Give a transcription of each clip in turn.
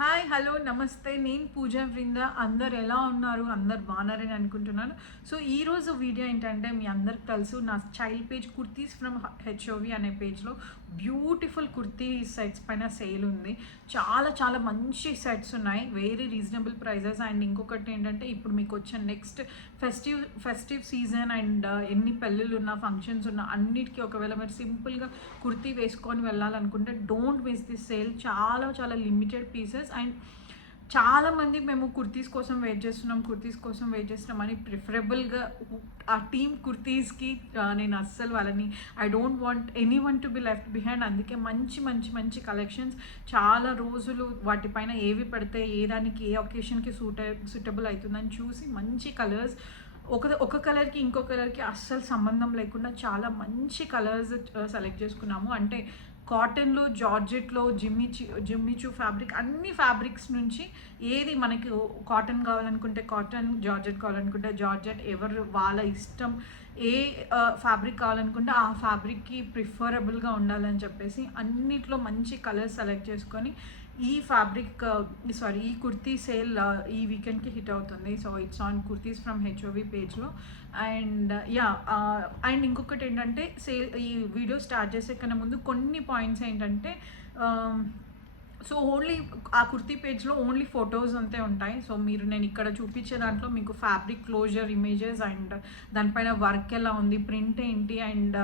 Hi hello నమస్తే, నేను పూజా బృంద. అందరు ఎలా ఉన్నారు? అందరు బాగున్నారని అనుకుంటున్నాను. సో ఈరోజు వీడియో ఏంటంటే, మీ అందరికి తెలుసు నా child page kurtis from HOV అనే పేజ్లో బ్యూటిఫుల్ కుర్తీ సెట్స్ పైన సేల్ ఉంది. చాలా చాలా మంచి సెట్స్ ఉన్నాయి, వెరీ రీజనబుల్ ప్రైజెస్. అండ్ ఇంకొకటి ఏంటంటే, ఇప్పుడు మీకు వచ్చే నెక్స్ట్ ఫెస్టివ్ సీజన్ అండ్ ఎన్ని పెళ్ళిళ్ళు ఉన్న ఫంక్షన్స్ ఉన్న అన్నిటికీ ఒకవేళ మీరు సింపుల్గా కుర్తీ వేసుకొని వెళ్ళాలనుకుంటే డోంట్ మిస్ దిస్ సేల్. చాలా చాలా లిమిటెడ్ పీసెస్. అండ్ చాలామంది మేము కుర్తీస్ కోసం వెయిట్ చేస్తున్నాం అని ప్రిఫరబుల్గా ఆ టీమ్ కుర్తీస్కి నేను అస్సలు వాళ్ళని I don't want any one to be left behind. అందుకే మంచి మంచి మంచి కలెక్షన్స్, చాలా రోజులు వాటిపైన ఏవి పెడితే ఏ దానికి ఏ ఒకేషన్కి సూటబుల్ అవుతుందని చూసి మంచి కలర్స్, ఒక కలర్కి ఇంకో కలర్కి అస్సలు సంబంధం లేకుండా చాలా మంచి కలర్స్ సెలెక్ట్ చేసుకున్నాము. అంటే కాటన్లో, జార్జెట్లో, జిమ్మిచూ ఫ్యాబ్రిక్, అన్ని ఫ్యాబ్రిక్స్ నుంచి ఏది మనకి కాటన్ కావాలనుకుంటే కాటన్, జార్జెట్ కావాలనుకుంటే జార్జెట్, ఎవరు వాళ్ళ ఇష్టం ఏ ఫ్యాబ్రిక్ కావాలనుకుంటే ఆ ఫ్యాబ్రిక్కి ప్రిఫరబుల్గా ఉండాలని చెప్పేసి అన్నిట్లో మంచి కలర్స్ సెలెక్ట్ చేసుకొని ఈ కుర్తీ సేల్ ఈ వీకెండ్కి హిట్ అవుతుంది. So it's on kurtis from HOV పేజ్లో. అండ్ అండ్ ఇంకొకటి ఏంటంటే, ఈ వీడియో స్టార్ట్ చేసే కన్నా ముందు కొన్ని పాయింట్స్ ఏంటంటే, సో ఓన్లీ ఆ కుర్తీ పేజ్లో ఓన్లీ ఫొటోస్ అంతే ఉంటాయి. సో నేను ఇక్కడ చూపించే దాంట్లో మీకు ఫ్యాబ్రిక్ క్లోజర్ ఇమేజెస్ అండ్ దానిపైన వర్క్ ఎలా ఉంది, ప్రింట్ ఏంటి, అండ్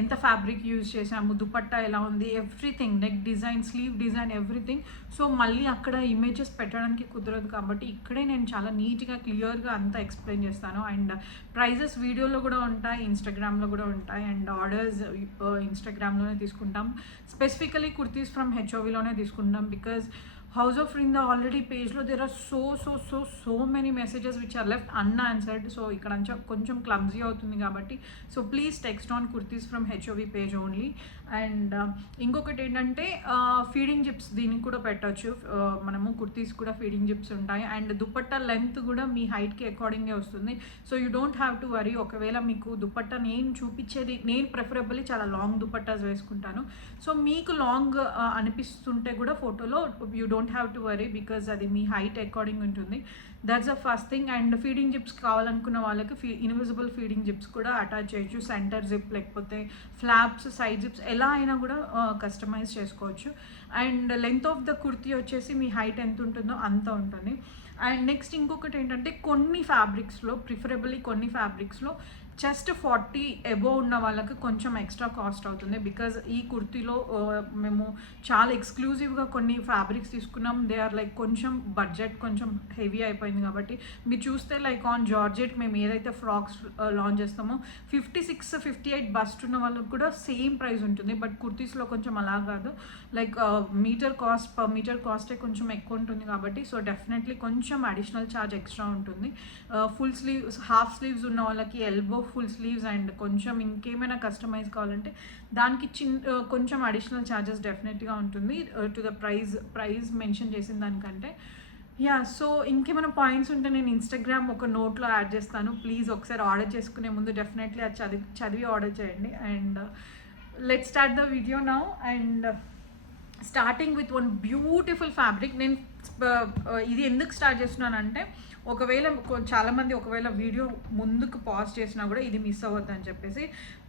ఎంత ఫ్యాబ్రిక్ యూజ్ చేసాము, దుపట్టా ఎలా ఉంది, everything, neck design, slew design, everything. So మళ్ళీ అక్కడ ఇమేజెస్ పెట్టడానికి కుదరదు కాబట్టి ఇక్కడే నేను చాలా నీట్గా క్లియర్గా అంతా ఎక్స్ప్లెయిన్ చేస్తాను. అండ్ ప్రైజెస్ వీడియోలో కూడా ఉంటాయి, ఇన్స్టాగ్రామ్లో కూడా ఉంటాయి. అండ్ ఆర్డర్స్ ఇన్స్టాగ్రామ్లోనే తీసుకుంటాం. స్పెసిఫికలీ కుర్తీస్ ఫ్రమ్ హెచ్ఓవిలోనే తీసుకుంటాం because House of Rinda already page lo there are so many messages which are left unanswered. So ikkada koncham clumsy avutundi kabatti, so please text on kurtis from HOV page only. And inkokati endante feeding zips deeniki kuda pettachchu, manamu kurtis kuda feeding zips untayi. And dupatta length kuda mee height ki according ga vastundi. So you don't have to worry. Okavela meeku dupatta nenu chupichedi, nenu preferably chala long dupattas veskuntanu. So meeku long anipistunte kuda photo lo you don't have to worry because అది మీ height according ఉంటుంది. That's the first thing. And feeding zips కావాలనుకున్న వాళ్ళకి invisible feeding zips కూడా attach చేయొచ్చు. Centre zip లేకపోతే flops, side zips ఎలా అయినా కూడా కస్టమైజ్ చేసుకోవచ్చు. And length of the kurti వచ్చేసి మీ హైట్ ఎంత ఉంటుందో అంత ఉంటుంది. అండ్ నెక్స్ట్ ఇంకొకటి ఏంటంటే, కొన్ని ఫ్యాబ్రిక్స్లో చెస్ట్ 40 అబోవ్ ఉన్న వాళ్ళకి కొంచెం ఎక్స్ట్రా కాస్ట్ అవుతుంది. బికాజ్ ఈ కుర్తీలో మేము చాలా ఎక్స్క్లూజివ్గా కొన్ని ఫ్యాబ్రిక్స్ తీసుకున్నాం. దే ఆర్ లైక్ కొంచెం బడ్జెట్ కొంచెం హెవీ అయిపోయింది కాబట్టి మీరు చూస్తే లైక్ ఆన్ జార్జెట్ మేము ఏదైతే ఫ్రాక్స్ లాంచ్ చేస్తామో 56-58 బస్ట్ ఉన్న వాళ్ళకి కూడా సేమ్ ప్రైస్ ఉంటుంది. బట్ కుర్తీస్లో కొంచెం అలా కాదు, లైక్ పర్ మీటర్ కాస్టే కొంచెం ఎక్కువ ఉంటుంది కాబట్టి సో డెఫినెట్లీ కొంచెం అడిషనల్ ఛార్జ్ ఎక్స్ట్రా ఉంటుంది. ఫుల్ స్లీవ్స్, హాఫ్ స్లీవ్స్ ఉన్న వాళ్ళకి ఎల్బో ఫుల్ స్లీవ్స్ అండ్ కొంచెం ఇంకేమైనా కస్టమైజ్ కావాలంటే దానికి కొంచెం అడిషనల్ ఛార్జెస్ డెఫినెట్గా ఉంటుంది టు ద ప్రైస్ మెన్షన్ చేసిన దానికంటే. సో ఇంకేమైనా పాయింట్స్ ఉంటే నేను ఇన్స్టాగ్రామ్ ఒక నోట్లో యాడ్ చేస్తాను. ప్లీజ్ ఒకసారి ఆర్డర్ చేసుకునే ముందు డెఫినెట్లీ అది చదివి ఆర్డర్ చేయండి. And let's start the video now. And starting with one beautiful fabric. నేను ఇది ఎందుకు స్టార్ట్ చేస్తున్నానంటే, చాలామంది ఒకవేళ వీడియో ముందుకు పాజ్ చేసినా కూడా ఇది మిస్ అవ్వద్దు అని చెప్పేసి,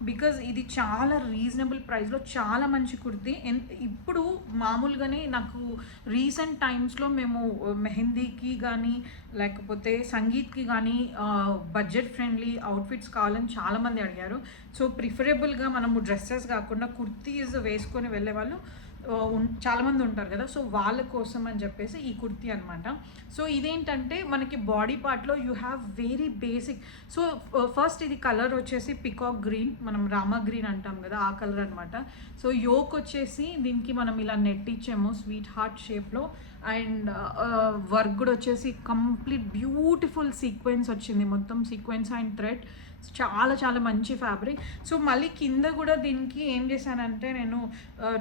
బికాజ్ ఇది చాలా రీజనబుల్ ప్రైస్లో చాలా మంచి కుర్తీ. ఇప్పుడు మామూలుగానే నాకు రీసెంట్ టైమ్స్లో మేము మెహందీకి కానీ లేకపోతే సంగీత్కి కానీ బడ్జెట్ ఫ్రెండ్లీ అవుట్ఫిట్స్ కావాలని చాలామంది అడిగారు. సో ప్రిఫరబుల్గా మనము డ్రెస్సెస్ కాకుండా కుర్తీస్ వేసుకొని వెళ్ళేవాళ్ళు చాలామంది ఉంటారు కదా, సో వాళ్ళ కోసం అని చెప్పేసి ఈ కుర్తీ అనమాట. సో ఇదేంటంటే మనకి బాడీ పార్ట్లో you have very basic. So first ఇది కలర్ వచ్చేసి పికాక్ గ్రీన్, మనం రామా గ్రీన్ అంటాం కదా ఆ కలర్ అనమాట. సో యోక్ వచ్చేసి దీనికి మనం ఇలా నెట్ ఇచ్చాము స్వీట్ హార్ట్ షేప్లో. అండ్ వర్క్ కూడా వచ్చేసి కంప్లీట్ బ్యూటిఫుల్ సీక్వెన్స్ వచ్చింది, మొత్తం సీక్వెన్స్ అండ్ థ్రెడ్. చాలా చాలా మంచి ఫ్యాబ్రిక్. సో మళ్ళీ కింద కూడా దీనికి ఏం చేశానంటే నేను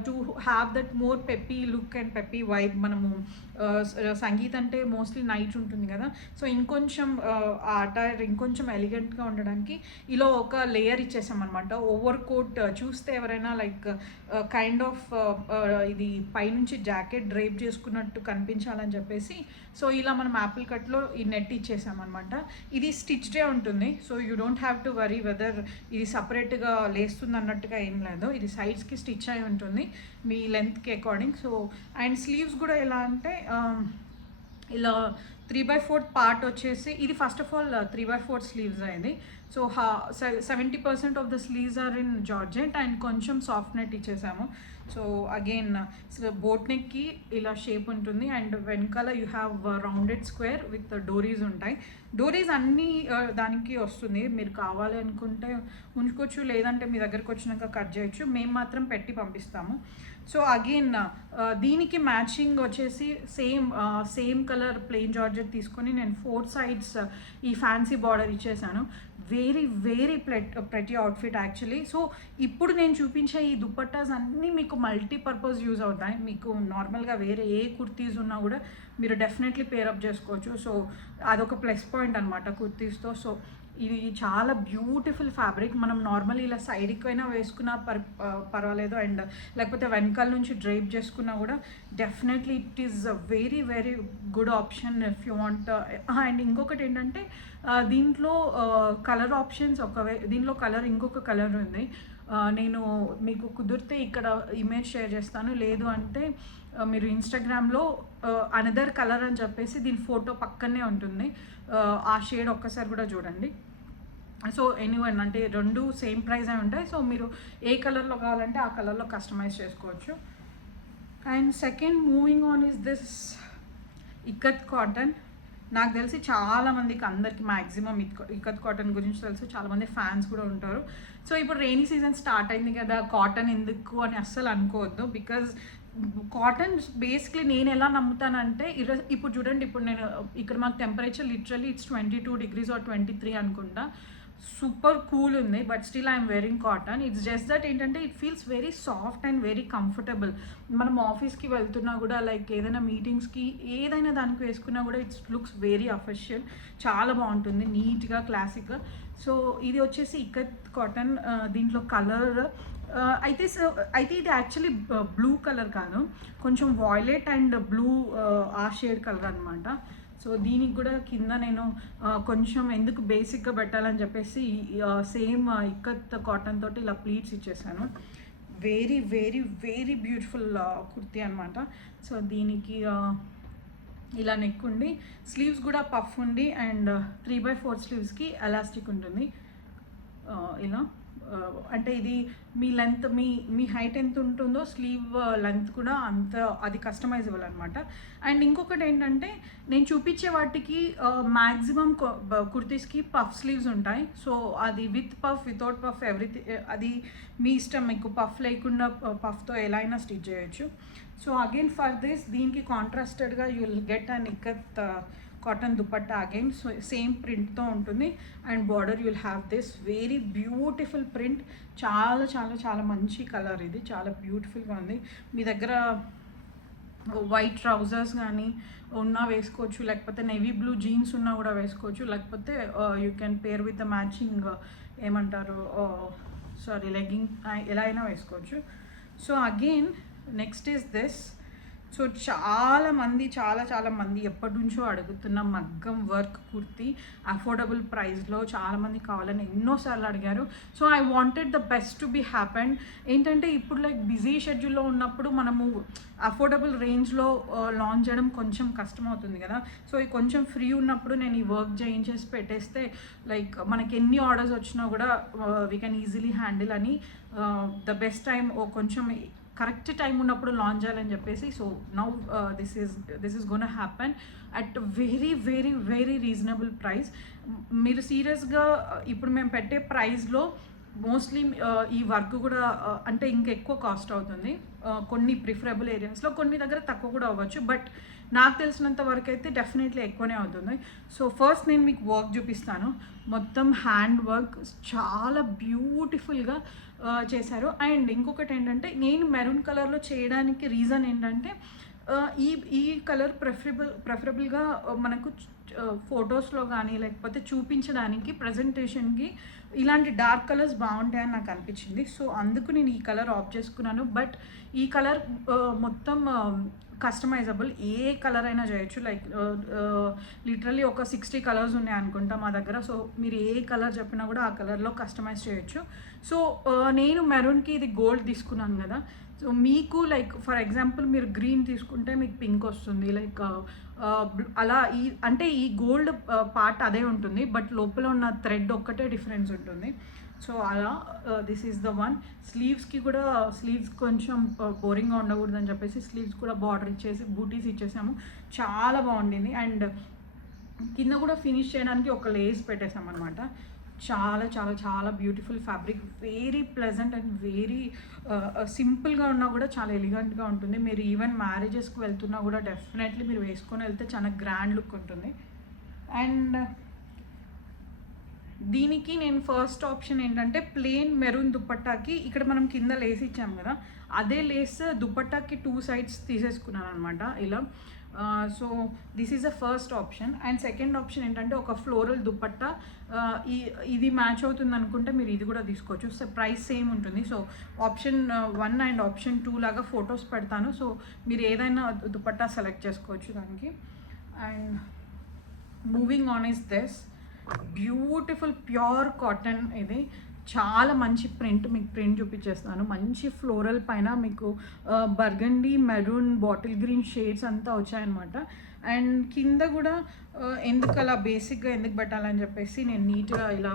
to have that more peppy look and peppy vibe, మనము సంగీత్ అంటే మోస్ట్లీ నైట్ ఉంటుంది కదా, సో ఇంకొంచెం ఆ అటైర్ ఇంకొంచెం ఎలిగెంట్గా ఉండడానికి ఇలా ఒక లేయర్ ఇచ్చేసామన్నమాట. ఓవర్ కోట్ చూస్తే ఎవరైనా లైక్ కైండ్ ఆఫ్ ఇది పైనుంచి జాకెట్ డ్రైప్ చేసుకున్నట్టు కనిపించాలని చెప్పేసి సో ఇలా మనం యాపిల్ కట్లో ఈ నెట్ ఇచ్చేసామన్నమాట. ఇది స్టిచ్డే ఉంటుంది, so you don't have to worry whether ఇది సపరేట్గా లేస్తుంది అన్నట్టుగా ఏం లేదు. ఇది సైడ్స్కి స్టిచ్ అయి ఉంటుంది మీ లెంత్కి అకార్డింగ్. సో అండ్ స్లీవ్స్ కూడా ఎలా అంటే ఇలా 3/4 పార్ట్ వచ్చేసి ఇది ఫస్ట్ ఆఫ్ ఆల్ 3/4 స్లీవ్స్ అయింది. So 70% of the sleeves are in georgette and కొంచెం సాఫ్ట్ నెట్ ఇచ్చేసాము. సో అగైన్ బోట్ నెక్కి ఇలా షేప్ ఉంటుంది అండ్ వెనకాల you have rounded square with డోరీస్ ఉంటాయి. డోరీస్ అన్నీ దానికి వస్తుంది, మీరు కావాలి అనుకుంటే ఉంచుకోవచ్చు, లేదంటే మీ దగ్గరకు వచ్చినాక కట్ చేయొచ్చు, మేము మాత్రం పెట్టి పంపిస్తాము. సో అగైన్ దీనికి మ్యాచింగ్ వచ్చేసి సేమ్ కలర్ ప్లెయిన్ జార్జెట్ తీసుకొని నేను 4 sides ఈ ఫ్యాన్సీ బార్డర్ ఇచ్చేసాను. వెరీ వెరీ ప్రతి అవుట్ఫిట్ యాక్చువల్లీ. సో ఇప్పుడు నేను చూపించే ఈ దుపట్టాస్ అన్నీ మీకు మల్టీపర్పస్ యూజ్ అవుతాయి. మీకు నార్మల్గా వేరే ఏ కుర్తీస్ ఉన్నా కూడా మీరు డెఫినెట్లీ పేరప్ చేసుకోవచ్చు. సో అదొక ప్లస్ పాయింట్ అనమాట కుర్తీస్తో. సో ఇది చాలా బ్యూటిఫుల్ ఫ్యాబ్రిక్. మనం నార్మల్ ఇలా సైడ్కి అయినా వేసుకున్నా పర్వాలేదు, అండ్ లేకపోతే వెనకాల నుంచి డ్రైప్ చేసుకున్నా కూడా definitely it is very very good option if you want. And ఇంకొకటి ఏంటంటే దీంట్లో కలర్ ఆప్షన్స్ దీంట్లో కలర్ ఇంకొక కలర్ ఉంది. నేను మీకు కుదిరితే ఇక్కడ ఇమేజ్ షేర్ చేస్తాను, లేదు అంటే మీరు ఇన్స్టాగ్రామ్లో అనదర్ కలర్ అని చెప్పేసి దీని ఫోటో పక్కనే ఉంటుంది, ఆ షేడ్ ఒక్కసారి కూడా చూడండి. సో ఎనీవన్ అంటే రెండు సేమ్ ప్రైస్ అయి ఉంటాయి. సో మీరు ఏ కలర్లో కావాలంటే ఆ కలర్లో కస్టమైజ్ చేసుకోవచ్చు. And second moving on is this ikat cotton. నాకు తెలిసి చాలామందికి అందరికీ మ్యాక్సిమం ఇక్కత్ కాటన్ గురించి తెలుసు, చాలామంది ఫ్యాన్స్ కూడా ఉంటారు. సో ఇప్పుడు రెయినీ సీజన్ స్టార్ట్ అయింది కదా, కాటన్ ఎందుకు అని అస్సలు అనుకోవద్దు. బికాజ్ కాటన్ బేసిక్లీ నేను ఎలా నమ్ముతానంటే ఇప్పుడు చూడండి, ఇప్పుడు నేను ఇక్కడ మాకు temperature literally it's 22 degrees or 23 అనుకుంటా, సూపర్ కూల్ ఉంది, but still I'm wearing cotton. It's just that ఏంటంటే it feels very soft and very comfortable. మనం ఆఫీస్కి వెళ్తున్నా కూడా లైక్ ఏదైనా మీటింగ్స్కి ఏదైనా దానికి వేసుకున్నా కూడా ఇట్స్ లుక్స్ వెరీ అఫిషియల్, చాలా బాగుంటుంది, నీట్గా క్లాసిక్గా. సో ఇది వచ్చేసి ఇక్కత్ కాటన్. దీంట్లో కలర్ అయితే ఇది యాక్చువల్లీ బ్లూ కలర్ కాదు, కొంచెం వాయిలెట్ అండ్ బ్లూ ఆ షేడ్ కలర్ అనమాట. సో దీనికి కూడా కింద నేను కొంచెం ఎందుకు బేసిక్గా పెట్టాలని చెప్పేసి సేమ్ ఇక్కత్ కాటన్ తోటి ఇలా ప్లీట్స్ ఇచ్చేసాను. Very very very beautiful kurti అనమాట. సో దీనికి ఇలా నెక్ ఉండి స్లీవ్స్ కూడా పఫ్ ఉండి అండ్ 3/4 స్లీవ్స్కి ఎలాస్టిక్ ఉంటుంది ఇలా. అంటే ఇది మీ లెంత్ మీ హైట్ ఎంత ఉంటుందో స్లీవ్ లెంత్ కూడా అంత అది కస్టమైజబుల్ అనమాట. అండ్ ఇంకొకటి ఏంటంటే నేను చూపించే వాటికి మ్యాక్సిమం కుర్తీస్కి పఫ్ స్లీవ్స్ ఉంటాయి. సో అది with puff without puff everything అది మీ ఇష్టం, మీకు పఫ్ లేకుండా పఫ్తో ఎలా అయినా స్టిచ్ చేయొచ్చు. సో అగైన్ ఫర్ దిస్ దీనికి కాంట్రాస్టెడ్గా you will get an ikat cotton dupatta again. So same ప్రింట్తో ఉంటుంది and border you'll have this very beautiful print. చాలా చాలా చాలా మంచి కలర్, ఇది చాలా బ్యూటిఫుల్గా ఉంది. మీ దగ్గర వైట్ ట్రౌజర్స్ కానీ ఉన్నా వేసుకోవచ్చు, లేకపోతే నేవీ బ్లూ జీన్స్ ఉన్నా కూడా వేసుకోవచ్చు, లేకపోతే you can pair with the matching ఏమంటారు లెగ్గింగ్ ఎలా అయినా వేసుకోవచ్చు. So again next is this. So చాలా మంది ఎప్పటి నుంచో అడుగుతున్న మగ్గం వర్క్ కుర్తీ అఫోర్డబుల్ ప్రైస్లో చాలామంది కావాలని ఎన్నోసార్లు అడిగారు. So I wanted the best to be happen. ఏంటంటే ఇప్పుడు లైక్ బిజీ షెడ్యూల్లో ఉన్నప్పుడు మనము అఫోర్డబుల్ రేంజ్లో లాంచ్ చేయడం కొంచెం కష్టం అవుతుంది కదా. సో ఈ కొంచెం ఫ్రీ ఉన్నప్పుడు నేను ఈ వర్క్ చేయించేసి పెట్టేస్తే లైక్ మనకి ఎన్ని ఆర్డర్స్ వచ్చినా కూడా వీ కెన్ ఈజీలీ హ్యాండిల్ అని ద బెస్ట్ టైం కొంచెం కరెక్ట్ టైం ఉన్నప్పుడు లాంచ్ చేయాలని చెప్పేసి. So now this is gonna happen at very very very reasonable price. మీరు సీరియస్గా ఇప్పుడు మేము పెట్టే ప్రైస్లో మోస్ట్లీ ఈ వర్క్ కూడా అంటే ఇంకా ఎక్కువ కాస్ట్ అవుతుంది. కొన్ని ప్రిఫరబుల్ ఏరియాస్లో, కొన్ని దగ్గర తక్కువ కూడా అవ్వచ్చు, బట్ నాకు తెలిసినంత వరకు అయితే డెఫినెట్లీ ఎక్కువనే అవుతుంది. సో ఫస్ట్ నేను మీకు వర్క్ చూపిస్తాను. మొత్తం హ్యాండ్ వర్క్ చాలా బ్యూటిఫుల్గా చేశారు. అండ్ ఇంకొకటి ఏంటంటే, నేను మెరూన్ కలర్లో చేయడానికి రీజన్ ఏంటంటే, ఈ ఈ కలర్ ప్రిఫరబుల్గా మనకు ఫొటోస్లో కానీ లేకపోతే చూపించడానికి ప్రజెంటేషన్కి ఇలాంటి డార్క్ కలర్స్ బాగుంటాయని నాకు అనిపించింది. సో అందుకు నేను ఈ కలర్ ఆప్ట్ చేసుకున్నాను. బట్ ఈ కలర్ మొత్తం కస్టమైజబుల్, ఏ కలర్ అయినా చేయొచ్చు. లైక్ లిటరల్లీ ఒక 60 కలర్స్ ఉన్నాయి అనుకుంటా మా దగ్గర. సో మీరు ఏ కలర్ చెప్పినా కూడా ఆ కలర్లో కస్టమైజ్ చేయొచ్చు. సో నేను మెరూన్కి ఇది గోల్డ్ తీసుకున్నాను కదా. సో మీకు లైక్ ఫర్ ఎగ్జాంపుల్ మీరు గ్రీన్ తీసుకుంటే మీకు పింక్ వస్తుంది. లైక్ అలా అంటే ఈ గోల్డ్ పార్ట్ అదే ఉంటుంది, బట్ లోపల ఉన్న థ్రెడ్ ఒక్కటే డిఫరెన్స్ ఉంటుంది. సో అలా దిస్ ఈజ్ ద వన్. స్లీవ్స్కి కూడా స్లీవ్స్ కొంచెం బోరింగ్గా ఉండకూడదు అని చెప్పేసి స్లీవ్స్ కూడా బార్డర్ ఇచ్చేసి బూటీస్ ఇచ్చేసాము. చాలా బాగుండింది. అండ్ కింద కూడా ఫినిష్ చేయడానికి ఒక లేస్ పెట్టేసాం అనమాట. చాలా చాలా చాలా beautiful fabric, very pleasant and very సింపుల్గా ఉన్నా కూడా చాలా ఎలిగెంట్గా ఉంటుంది. మీరు ఈవెన్ మ్యారేజెస్కి వెళ్తున్నా కూడా డెఫినెట్లీ మీరు వేసుకొని వెళ్తే చాలా గ్రాండ్ లుక్ ఉంటుంది. అండ్ దీనికి నేను ఫస్ట్ ఆప్షన్ ఏంటంటే, ప్లెయిన్ మెరూన్ దుపట్టాకి ఇక్కడ మనం కింద లేస్ ఇచ్చాము కదా, అదే లేస్ దుపట్టాకి 2 సైడ్స్ తీసేసుకున్నాను అనమాట ఇలా. So this is the first option. And second option ఏంటంటే, ఒక ఫ్లోరల్ దుపట్టా. ఇది మ్యాచ్ అవుతుంది అనుకుంటే మీరు ఇది కూడా తీసుకోవచ్చు. సో ప్రైస్ సేమ్ ఉంటుంది. సో ఆప్షన్ 1 అండ్ ఆప్షన్ 2 లాగా ఫొటోస్ పెడతాను. సో మీరు ఏదైనా దుపట్టా సెలెక్ట్ చేసుకోవచ్చు దానికి. And moving on is this beautiful pure cotton. ఇది చాలా మంచి ప్రింట్, మీకు ప్రింట్ చూపించేస్తాను. మంచి ఫ్లోరల్ పైన మీకు burgundy, maroon, bottle green shades అంతా వచ్చాయన్నమాట. అండ్ కింద కూడా ఎందుకు అలా బేసిక్గా ఎందుకు పెట్టాలని చెప్పేసి నేను నీట్గా ఇలా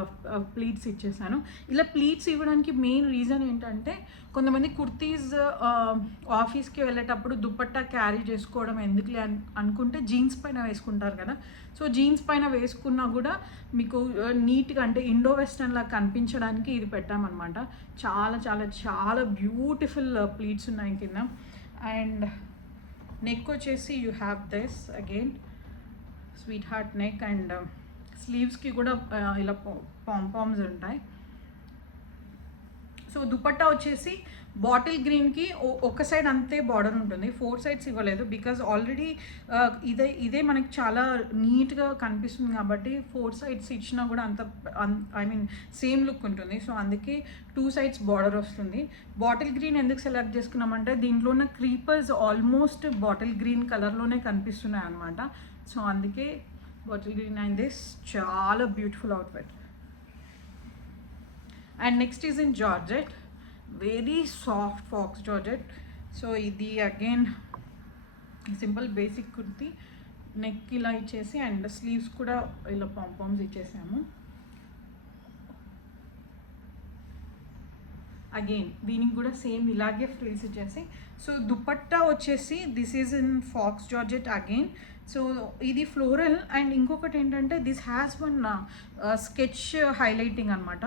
ప్లీట్స్ ఇచ్చేసాను. ఇలా ప్లీట్స్ ఇవ్వడానికి మెయిన్ రీజన్ ఏంటంటే, కొంతమంది కుర్తీస్ ఆఫీస్కి వెళ్ళేటప్పుడు దుపట్టా క్యారీ చేసుకోవడం ఎందుకులే అనుకుంటే జీన్స్ పైన వేసుకుంటారు కదా. సో జీన్స్ పైన వేసుకున్నా కూడా మీకు నీట్గా అంటే ఇండో వెస్టర్న్ లాగా కనిపించడానికి ఇది పెట్టామన్నమాట. చాలా చాలా చాలా బ్యూటిఫుల్ ప్లీట్స్ ఉన్నాయి కింద. అండ్ నెక్ వచ్చేసి you have this again sweetheart neck. And స్లీవ్స్కి కూడా ఇలా పాంపామ్స్ ఉంటాయి. సో దుపట్టా వచ్చేసి బాటిల్ గ్రీన్కి ఒక సైడ్ అంతే బార్డర్ ఉంటుంది, 4 సైడ్స్ ఇవ్వలేదు. బికాజ్ ఆల్రెడీ ఇదే మనకి చాలా నీట్గా కనిపిస్తుంది కాబట్టి 4 సైడ్స్ ఇచ్చినా కూడా అంత ఐ మీన్ సేమ్ లుక్ ఉంటుంది. సో అందుకే 2 సైడ్స్ బార్డర్ వస్తుంది. బాటిల్ గ్రీన్ ఎందుకు సెలెక్ట్ చేసుకున్నామంటే, దీంట్లో ఉన్న క్రీపర్స్ ఆల్మోస్ట్ బాటిల్ గ్రీన్ కలర్లోనే కనిపిస్తున్నాయి అన్నమాట. సో అందుకే బాటిల్ గ్రీన్. అండ్ దిస్ చాలా beautiful outfit. And next is in georgette, very soft faux georgette. So ఇది again simple basic kurti, neck ఇలా ఇచ్చేసి అండ్ స్లీవ్స్ కూడా ఇలా పాంపామ్స్ ఇచ్చేసాము. అగైన్ దీనికి కూడా సేమ్ ఇలాగే ఫ్రిల్స్ ఇచ్చేసి. సో దుపట్టా వచ్చేసి this is in faux georgette again. So ఇది ఫ్లోరల్. అండ్ ఇంకొకటి ఏంటంటే, this has one sketch highlighting అనమాట.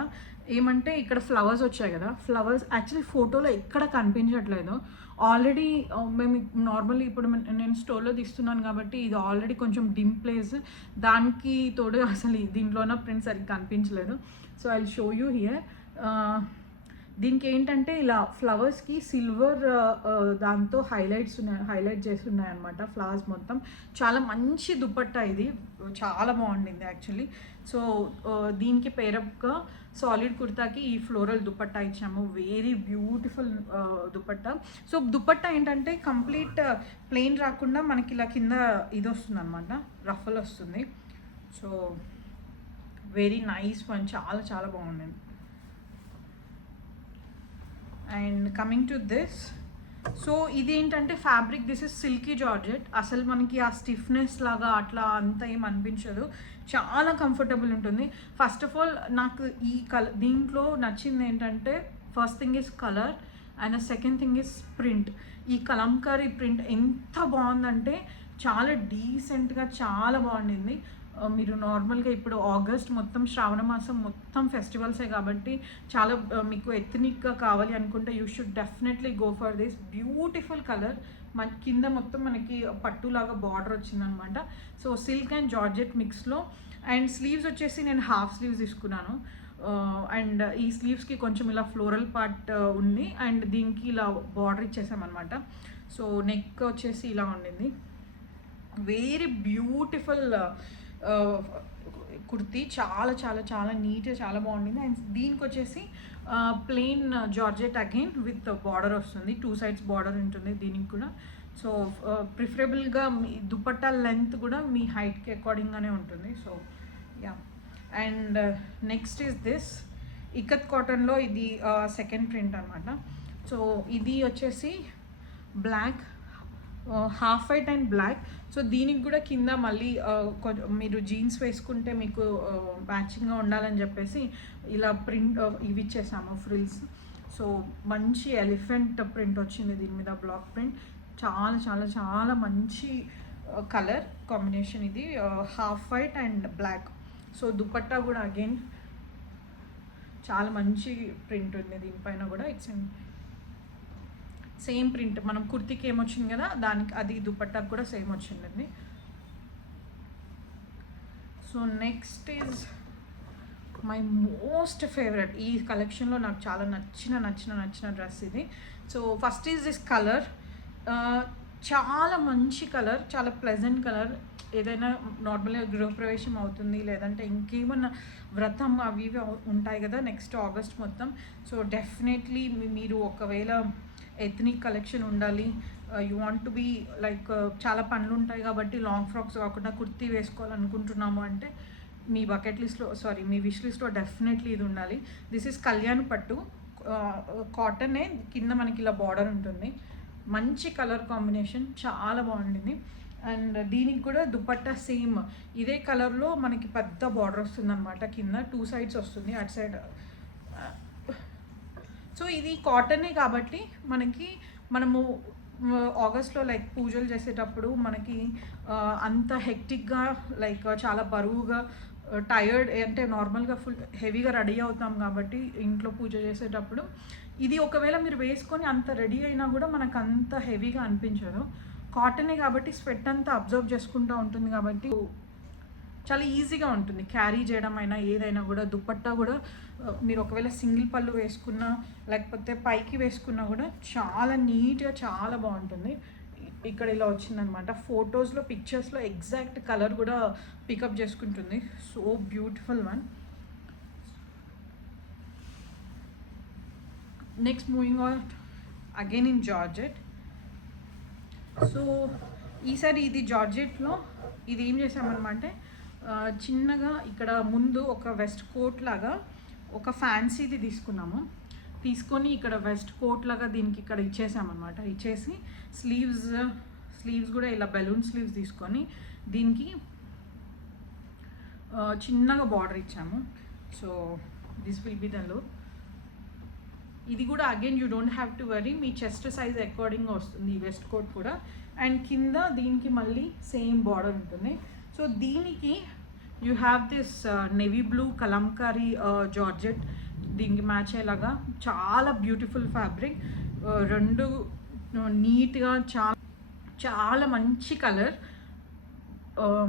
ఏమంటే ఇక్కడ ఫ్లవర్స్ వచ్చాయి కదా, ఫ్లవర్స్ యాక్చువల్లీ ఫోటోలో ఎక్కడ కనిపించట్లేదు. ఆల్రెడీ మేము నార్మల్లీ ఇప్పుడు నేను స్టోర్లో తీస్తున్నాను కాబట్టి ఇది ఆల్రెడీ కొంచెం డిమ్ ప్లేస్, దానికి తోడు అసలు దీంట్లోన ప్రింట్ సరిగ్గా కనిపించలేదు. So I will show you here. దీనికి ఏంటంటే ఇలా ఫ్లవర్స్కి సిల్వర్ దాంతో హైలైట్ చేసి ఉన్నాయన్నమాట ఫ్లవర్స్ మొత్తం. చాలా మంచి దుపట్టా, ఇది చాలా బాగుండింది యాక్చువల్లీ. సో దీనికి పేరప్గా సాలిడ్ కుర్తాకి ఈ ఫ్లోరల్ దుపట్టా ఇచ్చాము, very beautiful dupatta. So dupatta ఏంటంటే కంప్లీట్ ప్లెయిన్ రాకుండా మనకి ఇలా కింద ఇది వస్తుంది అనమాట, రఫల్ వస్తుంది. సో వెరీ నైస్ వన్, చాలా చాలా బాగుండింది. And coming to this, so ఇదేంటంటే fabric, this is silky georgette. అసలు మనకి ఆ స్టిఫ్నెస్ లాగా అట్లా అంత ఏం అనిపించదు, చాలా కంఫర్టబుల్ ఉంటుంది. ఫస్ట్ ఆఫ్ ఆల్ నాకు ఈ దీంట్లో నచ్చింది ఏంటంటే, first thing is colour and second thing is print. ఈ కలంకారీ ప్రింట్ ఎంత బాగుందంటే చాలా డీసెంట్గా చాలా బాగుండింది. మీరు నార్మల్గా ఇప్పుడు ఆగస్ట్ మొత్తం శ్రావణ మాసం మొత్తం ఫెస్టివల్సే కాబట్టి చాలా మీకు ఎథనిక్గా కావాలి అనుకుంటే you should definitely go for this beautiful colour. కింద మొత్తం మనకి పట్టులాగా బార్డర్ వచ్చిందనమాట. సో సిల్క్ అండ్ జార్జెట్ మిక్స్లో. అండ్ స్లీవ్స్ వచ్చేసి నేను హాఫ్ స్లీవ్స్ తీసుకున్నాను. అండ్ ఈ స్లీవ్స్కి కొంచెం ఇలా ఫ్లోరల్ పార్ట్ ఉంది అండ్ దీనికి ఇలా బార్డర్ ఇచ్చేసామన్నమాట. సో నెక్ వచ్చేసి ఇలా ఉండింది. వెరీ బ్యూటిఫుల్ కుర్తీ, చాలా చాలా చాలా నీట్గా చాలా బాగుండింది. అండ్ దీనికి వచ్చేసి plain georgette again with border వస్తుంది, 2 sides బార్డర్ ఉంటుంది దీనికి కూడా. సో ప్రిఫరబుల్గా మీ దుపట్టా లెంత్ కూడా మీ హైట్కి అకార్డింగ్గానే ఉంటుంది. So yeah. And next is this ikat కాటన్లో ఇది సెకండ్ ప్రింట్ అనమాట. సో ఇది వచ్చేసి black, half white and black. So దీనికి కూడా కింద మళ్ళీ మీరు జీన్స్ వేసుకుంటే మీకు మ్యాచింగ్గా ఉండాలని చెప్పేసి ఇలా ప్రింట్ ఇవి ఇచ్చేసాము ఫ్రిల్స్. సో మంచి ఎలిఫెంట్ ప్రింట్ వచ్చింది దీని మీద, బ్లాక్ ప్రింట్. చాలా చాలా చాలా మంచి కలర్ కాంబినేషన్ ఇది, half white and black. So dupatta కూడా అగైన్ చాలా మంచి ప్రింట్ ఉంది దీనిపైన కూడా. ఇట్స్ సేమ్ ప్రింట్ మనం కుర్తీకి ఏమొచ్చింది కదా దానికి అది దుపట్టాకు కూడా సేమ్ వచ్చిందండి. So next is my most favourite ఈ కలెక్షన్లో నాకు చాలా నచ్చిన డ్రెస్ ఇది. So first is this colour, చాలా మంచి కలర్, చాలా ప్లెజెంట్ కలర్. ఏదైనా నార్మల్గా గృహప్రవేశం అవుతుంది లేదంటే ఇంకేమన్నా వ్రతం అవి ఇవి ఉంటాయి కదా నెక్స్ట్ ఆగస్ట్ మొత్తం. సో డెఫినెట్లీ మీరు ఒకవేళ ఎథనిక్ కలెక్షన్ ఉండాలి, you want to be like చాలా పనులు ఉంటాయి కాబట్టి లాంగ్ ఫ్రాక్స్ కాకుండా కుర్తీ వేసుకోవాలనుకుంటున్నాము అంటే మీ బకెట్ లిస్ట్లో మీ విష్ లిస్ట్లో డెఫినెట్లీ ఇది ఉండాలి. దిస్ ఈజ్ కళ్యాణ్ పట్టు, కాటనే, కింద మనకి ఇలా బార్డర్ ఉంటుంది. మంచి కలర్ కాంబినేషన్, చాలా బాగుంటుంది. అండ్ దీనికి కూడా దుపట్టా సేమ్ ఇదే కలర్లో మనకి పెద్ద బార్డర్ వస్తుంది అనమాట, కింద 2 sides వస్తుంది అటు సైడ్. సో ఇది కాటనే కాబట్టి మనము ఆగస్ట్లో లైక్ పూజలు చేసేటప్పుడు మనకి అంత హెక్టిక్గా లైక్ చాలా బరువుగా టైర్డ్ అంటే నార్మల్గా ఫుల్ హెవీగా రెడీ అవుతాం కాబట్టి ఇంట్లో పూజ చేసేటప్పుడు ఇది ఒకవేళ మీరు వేసుకొని అంత రెడీ అయినా కూడా మనకు అంత హెవీగా అనిపించదు. కాటనే కాబట్టి స్వెట్ అంతా అబ్జర్వ్ చేసుకుంటూ ఉంటుంది కాబట్టి చాలా ఈజీగా ఉంటుంది క్యారీ చేయడం అయినా ఏదైనా కూడా. దుపట్టా కూడా మీరు ఒకవేళ సింగిల్ పళ్ళు వేసుకున్నా లేకపోతే పైకి వేసుకున్నా కూడా చాలా నీట్గా చాలా బాగుంటుంది. ఇక్కడ ఇలా వచ్చిందనమాట, ఫొటోస్లో పిక్చర్స్లో ఎగ్జాక్ట్ కలర్ కూడా పికప్ చేసుకుంటుంది. So beautiful one. Next moving on again in georgette. So ఈసారి ఇది జార్జెట్లో ఇది ఏం చేసామన్నమాట, చిన్నగా ఇక్కడ ముందు ఒక వెస్ట్ కోట్ లాగా ఒక ఫ్యాన్సీది తీసుకొని ఇక్కడ వెస్ట్ కోట్ లాగా దీనికి ఇక్కడ ఇచ్చేసామన్నమాట. ఇచ్చేసి స్లీవ్స్ కూడా ఇలా బెలూన్ స్లీవ్స్ తీసుకొని దీనికి చిన్నగా బార్డర్ ఇచ్చాము. So this will be the look. ఇది కూడా again you don't have to worry, మీ చెస్ట్ సైజ్ అకార్డింగ్గా వస్తుంది ఈ వెస్ట్ కోట్ కూడా. అండ్ కింద దీనికి మళ్ళీ సేమ్ బార్డర్ ఉంటుంది. సో దీనికి you have this navy blue kalamkari georgette దీనికి మ్యాచ్ అయ్యేలాగా చాలా బ్యూటిఫుల్ ఫ్యాబ్రిక్, రెండు నీట్గా చాలా మంచి కలర్.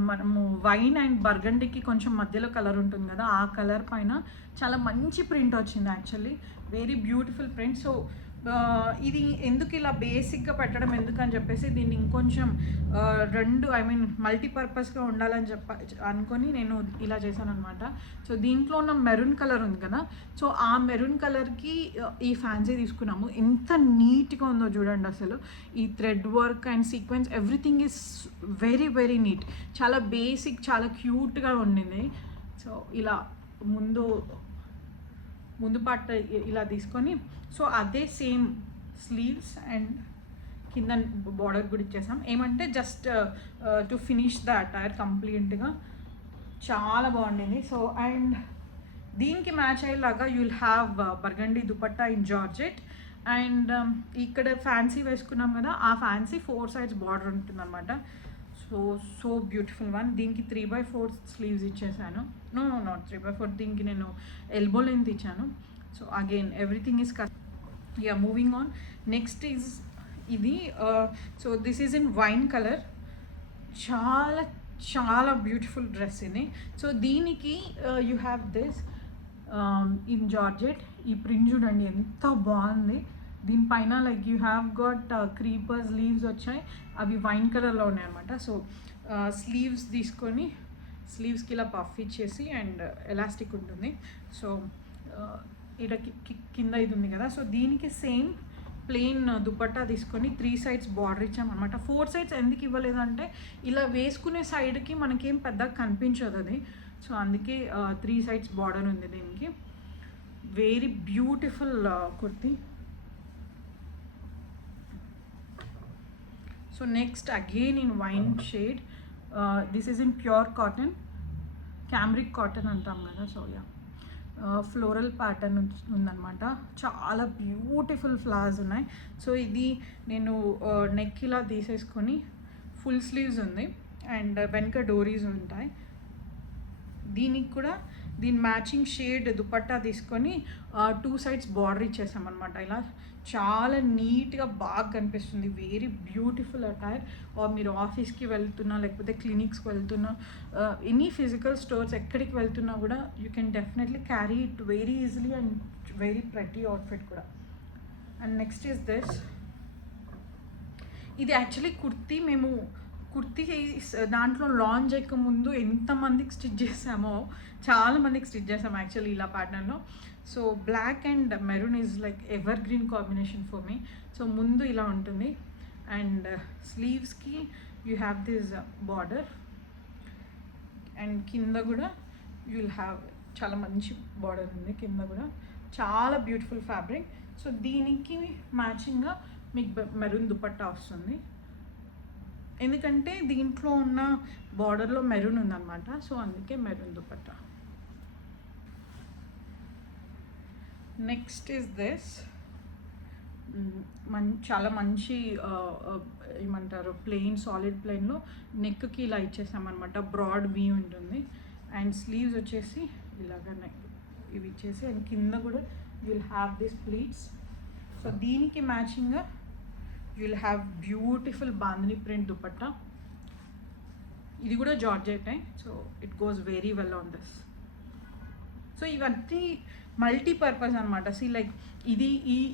మనము వైన్ అండ్ బర్గండీకి కొంచెం మధ్యలో కలర్ ఉంటుంది కదా ఆ కలర్ పైన చాలా మంచి ప్రింట్ వచ్చింది, actually very beautiful print. So ఇది ఎందుకు ఇలా బేసిక్గా పెట్టడం ఎందుకని చెప్పేసి దీన్ని ఇంకొంచెం మల్టీపర్పస్గా ఉండాలని అనుకొని నేను ఇలా చేశాను అనమాట. సో దీంట్లో ఉన్న మెరూన్ కలర్ ఉంది కదా, సో ఆ మెరూన్ కలర్కి ఈ ఫ్యాన్సీ తీసుకున్నాము. ఎంత నీట్గా ఉందో చూడండి అసలు. ఈ thread work and sequence everything is very very neat, చాలా బేసిక్, చాలా క్యూట్గా ఉండింది. సో ఇలా ముందు పార్ట్ ఇలా తీసుకొని సో అదే సేమ్ స్లీవ్స్ అండ్ కింద బార్డర్ కూడా ఇచ్చేసాం. ఏమంటే just to finish the attire కంప్లీట్గా చాలా బాగుండింది. సో అండ్ దీనికి మ్యాచ్ అయ్యేలాగా you will have burgundy dupatta in georgette. And ఇక్కడ ఫ్యాన్సీ వేసుకున్నాం కదా ఆ ఫ్యాన్సీ 4 sides బార్డర్ ఉంటుందన్నమాట. So so beautiful one. దీనికి 3/4 స్లీవ్స్ ఇచ్చేసాను. నో నాట్ 3/4, దీనికి నేను ఎల్బో లెంత్ ఇచ్చాను. So again everything is yeah. Moving on, next is ఇది. So this is in wine colour. చాలా చాలా బ్యూటిఫుల్ డ్రెస్ ఇది. సో దీనికి you have this in georgette. ఈ ప్రింట్ చూడండి ఎంత బాగుంది. దీనిపైన like you have got creepers leaves వచ్చాయి, అవి వైన్ కలర్లో ఉన్నాయి అనమాట. సో స్లీవ్స్ తీసుకొని స్లీవ్స్కి ఇలా పఫ్ ఇచ్చేసి అండ్ ఎలాస్టిక్ ఉంటుంది. సో ఇక్కడ కింద ఇది ఉంది కదా. సో దీనికి సేమ్ ప్లెయిన్ దుపట్టా తీసుకొని 3 sides బార్డర్ ఇచ్చామన్నమాట. 4 sides ఎందుకు ఇవ్వలేదంటే ఇలా వేసుకునే సైడ్కి మనకేం పెద్దగా కనిపించదు అది. సో అందుకే 3 sides బార్డర్ ఉంది దీనికి. Very beautiful kurti. So next again in wine shade. This is in pure cotton, cambric cotton అంటాం కదా. సో యా, ఫ్లోరల్ ప్యాటర్న్ ఉందన్నమాట. చాలా బ్యూటిఫుల్ ఫ్లవర్స్ ఉన్నాయి. సో ఇది నేను నెక్ ఇలా తీసేసుకొని ఫుల్ స్లీవ్స్ ఉంది అండ్ వెనక డోరీస్ ఉంటాయి. దీనికి కూడా దీని మ్యాచింగ్ షేడ్ దుపట్టా తీసుకొని 2 sides బార్డర్ ఇచ్చేసామన్నమాట. ఇలా చాలా నీట్గా బాగా కనిపిస్తుంది. Very beautiful attire. మీరు ఆఫీస్కి వెళ్తున్నా లేకపోతే క్లినిక్స్కి వెళ్తున్నా, ఎనీ ఫిజికల్ స్టోర్స్ ఎక్కడికి వెళ్తున్నా కూడా you can definitely carry it very easily and very pretty outfit కూడా. And next is this. ఇది యాక్చువల్లీ కుర్తీ మేము దాంట్లో లాంచ్ చేయక ముందు ఎంతమందికి స్టిచ్ చేసామో, చాలా మందికి స్టిచ్ చేసాము యాక్చువల్లీ ఇలా ప్యాటర్న్లో. So black and maroon is like evergreen combination for me. So ముందు ఇలా ఉంటుంది అండ్ స్లీవ్స్కి you have this border and కింద కూడా యూ విల్ హ్యావ్ చాలా మంచి బార్డర్ ఉంది కింద కూడా. చాలా బ్యూటిఫుల్ ఫ్యాబ్రిక్. సో దీనికి మ్యాచింగ్గా మీకు మెరూన్ దుపట్టా వస్తుంది, ఎందుకంటే దీంట్లో ఉన్న బార్డర్లో మెరూన్ ఉందన్నమాట. సో అందుకే maroon dupatta. Next is this. చాలా మంచి ఏమంటారు ప్లెయిన్, సాలిడ్ ప్లెయిన్లో నెక్కి ఇలా ఇచ్చేసామన్నమాట. బ్రాడ్ వీ ఉంటుంది అండ్ స్లీవ్స్ వచ్చేసి ఇలాగ ఇవి ఇచ్చేసి అండ్ కింద కూడా you will have this pleats. So దీనికి మ్యాచింగ్గా you will have beautiful bandhani print dupatta. ఇది కూడా georgette. So it goes very well on this. So ఇవన్నీ మల్టీపర్పస్ అనమాట. సి లైక్ ఇది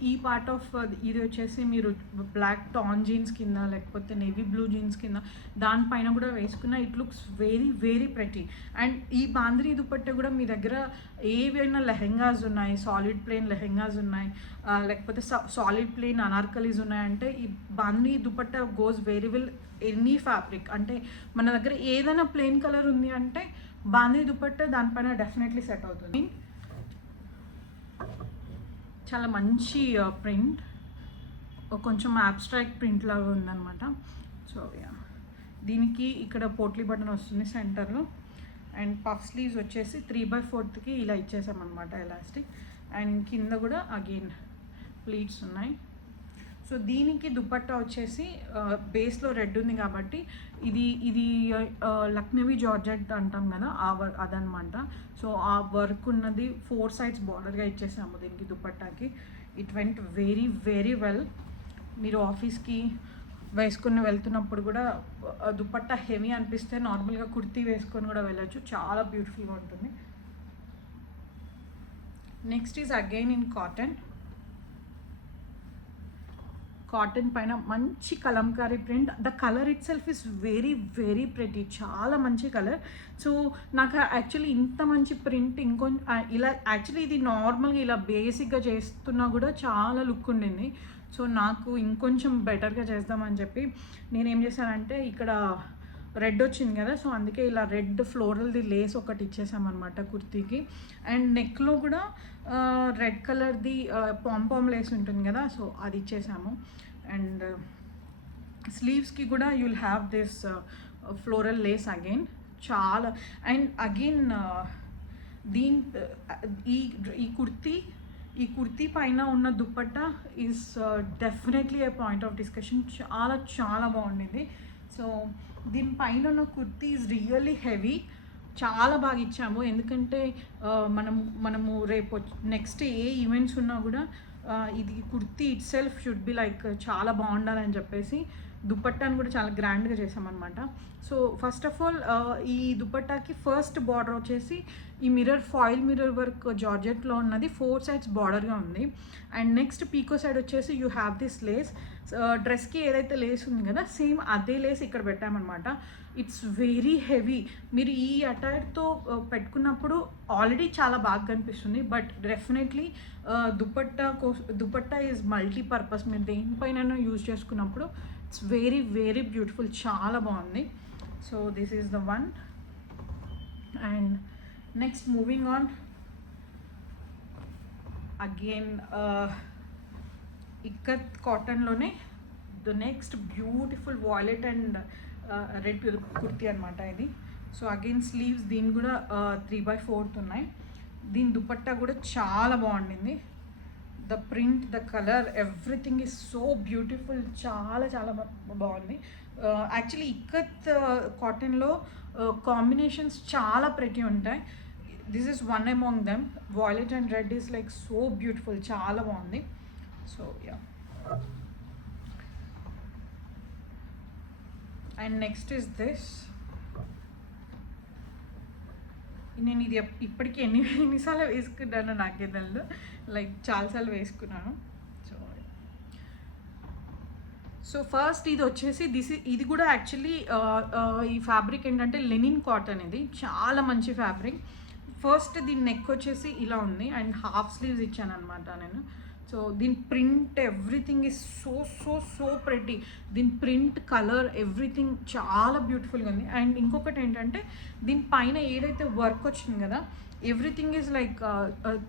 ఈ పార్ట్ ఆఫ్ ఇది వచ్చేసి మీరు బ్లాక్ టాన్ జీన్స్ కింద లేకపోతే నేవీ బ్లూ జీన్స్ కింద దానిపైన కూడా వేసుకున్న it looks very very pretty. And ఈ బాంద్రీ దుపట్టా కూడా మీ దగ్గర ఏవైనా లెహెంగాస్ ఉన్నాయి, సాలిడ్ ప్లెయిన్ లెహెంగాస్ ఉన్నాయి, లేకపోతే సాలిడ్ ప్లెయిన్ అనార్కలీస్ ఉన్నాయంటే ఈ బాంద్రీ dupatta goes very well any fabric. అంటే మన దగ్గర ఏదైనా ప్లెయిన్ కలర్ ఉంది అంటే బాంద్రీ దుపట్టా దానిపైన డెఫినెట్లీ సెట్ అవుతుంది. చాలా మంచి ప్రింట్, కొంచెం అబ్స్ట్రాక్ట్ ప్రింట్ లాగా ఉందన్నమాట. సో యా, దీనికి ఇక్కడ పోట్లీ బటన్ వస్తుంది సెంటర్లో అండ్ పఫ్ స్లీవ్స్ వచ్చేసి 3/4కి ఇలా ఇచ్చేసామన్నమాట ఎలాస్టిక్. అండ్ కింద కూడా అగైన్ ప్లీట్స్ ఉన్నాయి. సో దీనికి దుపట్టా వచ్చేసి బేస్లో రెడ్ ఉంది కాబట్టి ఇది లక్నవీ జార్జెట్ అంటాం కదా, అదనమాట. సో ఆ వర్క్ ఉన్నది 4 sides బార్డర్గా ఇచ్చేసాము దీనికి దుపట్టాకి. It went very very well. మీరు ఆఫీస్కి వేసుకుని వెళ్తున్నప్పుడు కూడా దుపట్టా హెవీ అనిపిస్తే నార్మల్గా కుర్తీ వేసుకొని కూడా వెళ్ళచ్చు, చాలా బ్యూటిఫుల్గా ఉంటుంది. Next is again in cotton పైన మంచి Kalamkari print. The colour it self is very very pretty, చాలా మంచి కలర్. సో నాకు యాక్చువల్లీ ఇంత మంచి ప్రింట్ ఇలా యాక్చువల్లీ ఇది నార్మల్గా ఇలా బేసిక్గా చేస్తున్నా కూడా చాలా లుక్ ఉండింది. సో నాకు ఇంకొంచెం బెటర్గా చేద్దామని చెప్పి నేనేం చేశానంటే ఇక్కడ రెడ్ వచ్చింది కదా, సో అందుకే ఇలా రెడ్ ఫ్లోరల్ది లేస్ ఒకటి ఇచ్చేసామన్నమాట కుర్తీకి. అండ్ నెక్లో కూడా రెడ్ కలర్ది పాంపామ్ లేస్ ఉంటుంది కదా, సో అది ఇచ్చేసాము. అండ్ స్లీవ్స్కి కూడా you will have this floral lace again. చాలా అండ్ అగైన్ ఈ కుర్తీ పైన ఉన్న dupatta is definitely a point of discussion. చాలా చాలా బాగుండింది. సో దీనిపైన ఉన్న కుర్తీ ఈజ్ రియల్లీ హెవీ, చాలా బాగా ఇచ్చాము. ఎందుకంటే మనము రేపు నెక్స్ట్ ఏ ఈవెంట్స్ ఉన్నా కూడా ఇది kurti it self should be like చాలా బాగుండాలని చెప్పేసి దుపట్టాను కూడా చాలా గ్రాండ్గా చేసామన్నమాట. సో ఫస్ట్ ఆఫ్ ఆల్ ఈ దుపట్టాకి ఫస్ట్ బార్డర్ వచ్చేసి ఈ ఫాయిల్ మిర్రర్ వర్క్ జార్జెట్లో ఉన్నది 4 సైడ్స్ బార్డర్గా ఉంది. అండ్ నెక్స్ట్ పీకో సైడ్ వచ్చేసి యూ హ్యావ్ దిస్ లేస్. డ్రెస్కి ఏదైతే లేస్ ఉంది కదా సేమ్ అదే లేస్ ఇక్కడ పెట్టామన్నమాట. It's very heavy. మీరు ఈ అటైర్తో పెట్టుకున్నప్పుడు ఆల్రెడీ చాలా బాగా కనిపిస్తుంది, but definitely dupatta is multipurpose. మీరు దేనిపైన యూజ్ చేసుకున్నప్పుడు ఇట్స్ వెరీ వెరీ బ్యూటిఫుల్, చాలా బాగుంది. So this is the one. And next moving on again ikat కాటన్లోనే the next beautiful violet and red kurti అనమాట ఇది. సో అగైన్ స్లీవ్స్ దీని కూడా 3/4 ఉన్నాయి. దీని దుపట్టా కూడా చాలా బాగుండింది. The print, the colour, everything is so beautiful, చాలా చాలా బాగుంది. యాక్చువల్లీ ఇక్కత్ కాటన్లో కాంబినేషన్స్ చాలా ప్రెటీ ఉంటాయి. This is one among them. Violet and red is like so beautiful, చాలా బాగుంది. So yeah. And next is this. నేను ఇది ఇప్పటికీ ఎన్నిసార్లు వేసుకున్నాను నాకే తెలియదు, లైక్ చాలాసార్లు వేసుకున్నాను. సో ఫస్ట్ ఇది వచ్చేసి ఇది కూడా యాక్చువల్లీ ఈ ఫ్యాబ్రిక్ ఏంటంటే లెనిన్ కాటన్, ఇది చాలా మంచి ఫ్యాబ్రిక్. ఫస్ట్ దీని నెక్ వచ్చేసి ఇలా ఉంది అండ్ హాఫ్ స్లీవ్స్ ఇచ్చాను అనమాట నేను. సో దీని print everything is so so so pretty. దీని ప్రింట్, కలర్, ఎవ్రీథింగ్ చాలా బ్యూటిఫుల్గా ఉంది. అండ్ ఇంకొకటి ఏంటంటే దీని పైన ఏదైతే వర్క్ వచ్చింది కదా everything is like